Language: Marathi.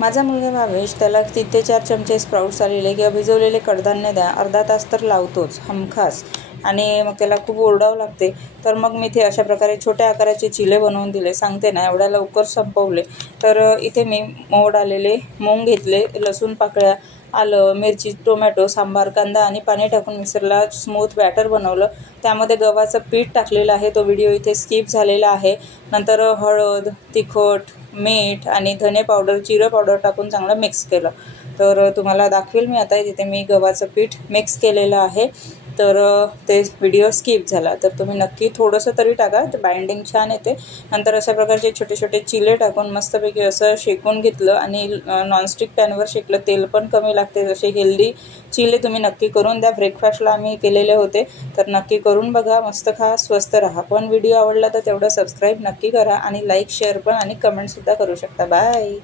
माझा मुलगा भावेश त्याला 3 ते 4 चमचे स्प्राउट्स आलेले किंवा भिजवलेले कडधान्य द्या, अर्धा तास तर लावतोच हमखास. आणि मग त्याला खूप ओरडावं लागते. तर मग मी इथे अशा प्रकारे छोट्या आकाराचे चिले बनवून दिले. सांगते ना, एवढ्या लवकर संपवले. तर इथे मी मोड आलेले मूग घेतले, लसूण पाकळ्या, आलं, मिरची, टोमॅटो, सांबार, कांदा आणि पाणी टाकून मिक्सरला स्मूथ बॅटर बनवलं. त्यामध्ये गव्हाचं पीठ टाकलेलं आहे, तो व्हिडिओ इथे स्किप झालेला आहे. नंतर हळद, तिखट, मीठ आणि धने पावडर, जिरं पावडर टाकून चांगलं मिक्स केलं. तर तुम्हाला दाखवेल मी आता. तिथे मी गव्हाचं पीठ मिक्स केलेलं आहे. तर ते व्हिडिओ स्किप झाला. तर तुम्ही नक्की थोडंसं तरी टाका, तर बाइंडिंग छान येते. नंतर अशा प्रकारचे छोटे छोटे चिले टाकून मस्तपैकी असं शेकून घेतलं आणि नॉनस्टिक पॅनवर शेकलं. तेल पण कमी लागते. जसे हेल्दी चिले तुम्ही नक्की करून द्या. ब्रेकफास्टला आम्ही केलेले होते, तर नक्की करून बघा. मस्त खा, स्वस्त राहा. पण व्हिडिओ आवडला तर तेवढं सबस्क्राईब नक्की करा आणि लाईक, शेअर पण आणि कमेंटसुद्धा करू शकता. बाय.